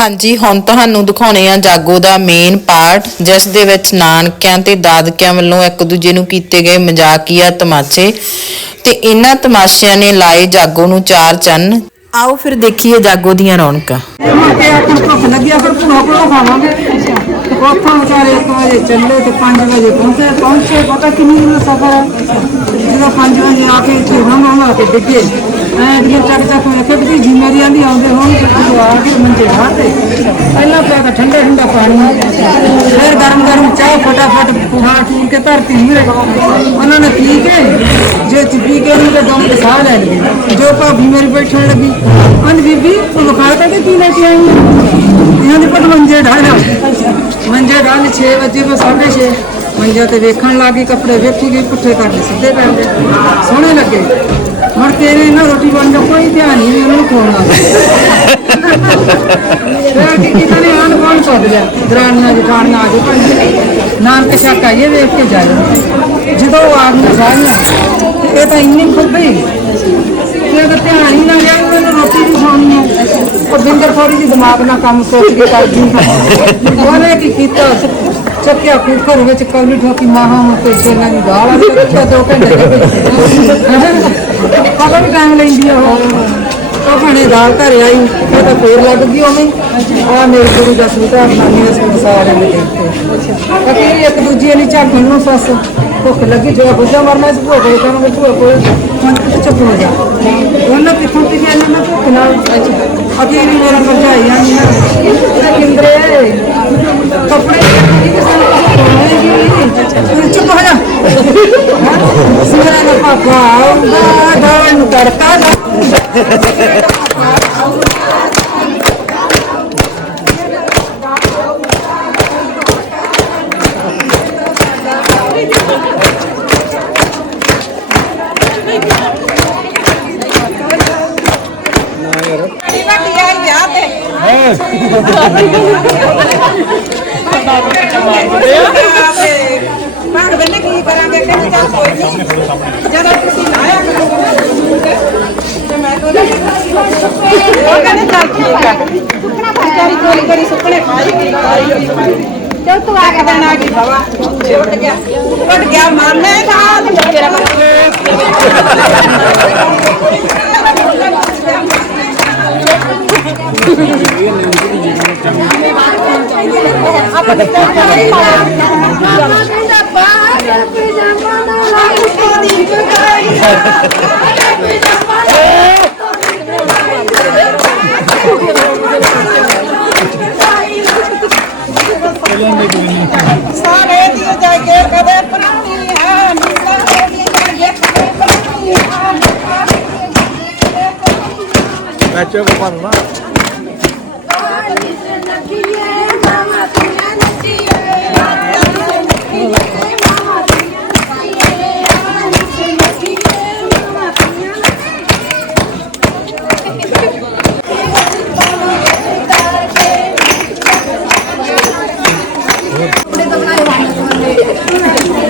ਹਾਂਜੀ, ਹੁਣ ਤੁਹਾਨੂੰ ਦਿਖਾਉਣੇ ਆ ਜਾਗੋ ਦਾ ਮੇਨ ਪਾਰਟ ਜਿਸ ਦੇ ਵਿੱਚ ਨਾਨਕਿਆਂ ਤੇ ਦਾਦਕਿਆਂ ਵੱਲੋਂ ਇੱਕ ਦੂਜੇ ਨੂੰ ਕੀਤੇ ਗਏ ਮਜ਼ਾਕੀਆ ਤਮਾਸ਼ੇ। ਤੇ ਇਹਨਾਂ ਤਮਾਸ਼ਿਆਂ ਨੇ ਲਾਏ ਜਾਗੋ ਨੂੰ ਚਾਰ ਚੰਨ। ਆਓ ਫਿਰ ਦੇਖੀਏ ਜਾਗੋ ਦੀਆਂ ਰੌਣਕਾਂ। ਤੇ ਆਪਣ ਭੁੱਖ ਲੱਗੀ ਖਾਵਾਂਗੇ ਉੱਥੋਂ ਵਿਚਾਰੇ 1 ਵਜੇ ਚੱਲੇ ਤੇ 5 ਵਜੇ ਪਹੁੰਚੇ ਪਹੁੰਚੇ ਪਤਾ ਕਿੰਨੀ ਦਾ ਸਫ਼ਰ ਹੈ ਜਦੋਂ 5 ਵਜੇ ਆ ਕੇ ਇੱਥੇ ਹਮ ਹਮ ਆ ਡਿੱਗੇ। ਐ ਦੀਆਂ ਚੱਕ ਚੱਕ ਵੇਖੇ ਵੀ ਜ਼ਿੰਮੇਵਾਰੀ ਆਂਦੀ ਆਉਂਦੇ ਹੋਣ। ਤੇ ਕੇ ਮੰਜੇ ਤੇ। ਪਹਿਲਾਂ ਪਿਆ ਤਾਂ ਠੰਡਾ ਠੰਡਾ ਪਾਣੀ। ਫਿਰ ਗਰਮ ਗਰਮ ਚਾਹ ਫਟਾਫਟ ਪੁਹਾ ਟੂਰ ਕੇ ਧਰਤੀ ਮੂਰੇ ਉਹਨਾਂ ਨੇ ਪੀ ਕੇ, ਜੇ ਚ ਪੀ ਕੇ ਉਹਨੂੰ ਤੇ ਦਮ ਤੇ ਸਾਹ ਲੈ ਲਏ ਜੋ ਭਾਬੀ ਮੇਰੀ ਬੈਠਣ ਲੱਗੀ। ਅੰਨ ਬੀਬੀ, ਤੂੰ ਵਿਖਾ ਤਾ ਕਿ ਕੀ ਲੈ ਕੇ ਆਈ ਹੈ ਇਹਨਾਂ ਦੇ ਪਟ ਮੰਜੇ ਢਾਲਿਆ ਮੰਜੇ ਢਾਲ 6 ਵਜੇ ਕੋ 6:30 ਮੰਜਾ ਤੇ ਵੇਖਣ ਲੱਗੀ ਕੱਪੜੇ ਵੇਖੀ ਗਈ ਪੁੱਠੇ ਕਰਦੇ ਸਿੱਧੇ ਕਰਦੇ ਸੋਹਣੇ ਲੱਗੇ। ਮੁੜ ਕੇ ਇਹਨੇ ਨਾ ਰੋਟੀ ਬਣ ਜਾ ਕੋਈ ਧਿਆਨ ਹੀ ਨਹੀਂ ਉਹਨੂੰ ਖੋਣਾ ਫਿਰ ਕਿਤੇ ਨੇ ਆਨ ਕੋਣ ਪੱਦ ਲਿਆ ਦਰਾਣੀਆਂ ਜਠਾਣੀਆਂ ਆ ਜੋ। ਨਾਨਕ ਸ਼ੱਕ ਆਈਏ ਵੇਖ ਕੇ ਜਾਇਓ ਜਦੋਂ ਉਹ ਆ ਗਈਆਂ ਸਾਰੀਆਂ ਇਹ ਤਾਂ ਇੰਨੀ ਖੁੱਬੀ। ਇਹ ਤਾਂ ਧਿਆਨ ਹੀ ਨਾ ਗਿਆ ਉਹਨੇ ਰੋਟੀ ਨਹੀਂ ਖਾਣੀ ਹੈ। ਉਹ ਬਿੰਦਰ ਫੌੜੀ ਦੀ ਦਿਮਾਗ ਨਾਲ ਕੰਮ ਸੋਚ ਕੇ ਕਰਦੀ ਉਹਨੇ ਕੀ ਕੀਤਾ? ਚੱਕਿਆ ਕੁੱਕਰ ਵਿੱਚ ਕੌਲੀ ਠੋਕੀ, ਮਾਹਾਂ ਨੂੰ ਤੇ ਛੇਲਾਂ ਦੀ ਦਾਲ ਆ ਦੋ ਘੰਟੇ ਦੇ ਵੀ ਟਾਈਮ ਲੈਂਦੀ ਆ ਉਹ। ਉਹ ਭਣੇ ਦਾਲ ਘਰੇ ਆਈ, ਉਹ ਤਾਂ ਫੇਰ ਲੱਗ ਗਈ ਉਵੇਂ। ਆ ਮੇਰੀ ਕੁੜੀ ਦਾ ਸੂਟ ਨਾਨੀ ਦਾ ਸੂਟ ਸਾਰੇ ਨੇ ਦੇਖੇ ਅਕੀਰੀ ਇੱਕ ਦੂਜੀ ਨੇ ਝਾਕਣ ਨੂੰ ਸੱਸ ਭੁੱਖ ਲੱਗੀ, ਜੋ ਬੁੱਝਾ ਮਰਨਾ ਸੀ ਭੁੱਖ ਲੱਗਾ ਮੈਂ ਭੁੱਖ ਕੋਲ ਹੁਣ ਕਿੱਥੇ ਚੁੱਪ ਹੋ ਜਾ ਉਹਨਾਂ ਕਿੱਥੋਂ ਕਿ ਜਾਂਦੀ ਮੈਂ ਭੁੱਖ ਨਾਲ। ਅਕੀਰੀ ਮੇਰਾ ਭਰਜਾਈ ਆਂਦੀ ਨਾ ਕਿੰਦਰੇ? ਕੱਪੜੇ ਨਹੀਂ ਕਿਸੇ ਨੂੰ ਚੁੱਪ ਹੋ। ਜਾ ਸਿਮਰਨ ਦਾ ਪਾਪਾ ਆਉਂਦਾ ਦਾਲ ਨੂੰ ਤੜਕਾ ਲਾ ਭਾਗ ਬੰਨੇ ਕੀ ਕਰਾਂਗੇ ਕਹਿੰਦੇ ਚੱਲ ਕੋਈ ਨਹੀਂ ਜਦੋਂ ਤੁਸੀਂ ਲਾਇਆ ਕਰੋ ਤੇ ਮੈਂ ਕਹਿੰਦਾ ਉਹ ਕਹਿੰਦੇ ਚੱਲ ਠੀਕ ਆ ਵਿਚਾਰੀ ਕੋਈ ਕਰੀ ਸੁੱਕਣੇ ਖਾਈ ਗਈ ਖਾਈ ਗਈ ਤੇ ਤੂੰ ਆ ਕੇ ਬਣਾ ਗਈ ਬਾਬਾ ਉੱਡ ਗਿਆ ਉੱਡ ਗਿਆ ਮਾਰਨੇ ਦਾ ਤੇ ਮੇਰਾ ਸਾਰੇ ਦੀ ਜਾ ਕਦੇ ਪ੍ਰਾਣੀ ਹੈ ਨੀਲਾ ਦੀ ਜਾ ਕਦੇ ਪ੍ਰਾਣੀ ਹੈ ਮੈਚੋ ਕੋ ਪਾਣਾ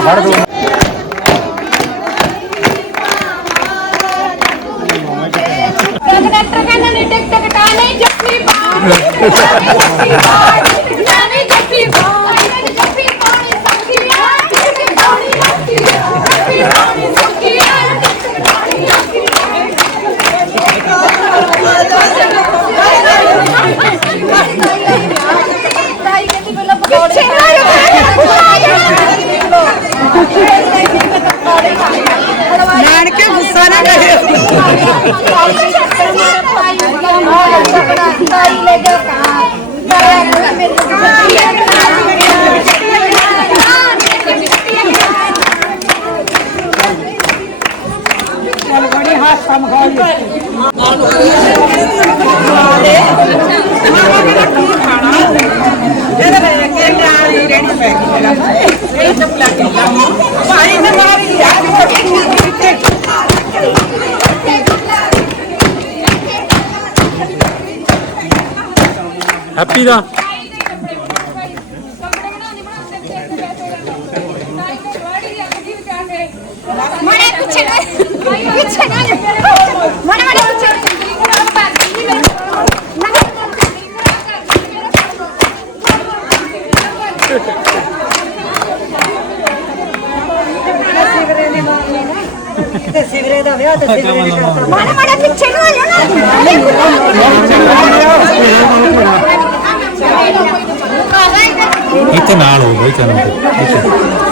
వరద टिक टिक टाने जप्पी बाप ਨੇ ਮਾਰੀ ਯਾਰ ਹੈਪੀ ਦਾ। ਮਣੇ ਪਿੱਛੇ। ਨਾ ਪਿੱਛੇ ਨਾ ਮਣੇ ਮਣੇ ਪਿੱਛੇ ਤੇ ਸਿਵਰੇ ਦਾ ਵਿਆਹ ਤੇ ਸਿਵਰੇ ਨੇ ਕਰਤਾ ਮਣੇ ਮਣੇ ਪਿੱਛੇ ਨੂੰ ਆ ਜਾਣਾ ਇੱਥੇ ਨਾਲ ਹੋ ਗਈ ਚੰਨ ਸਾਰੇ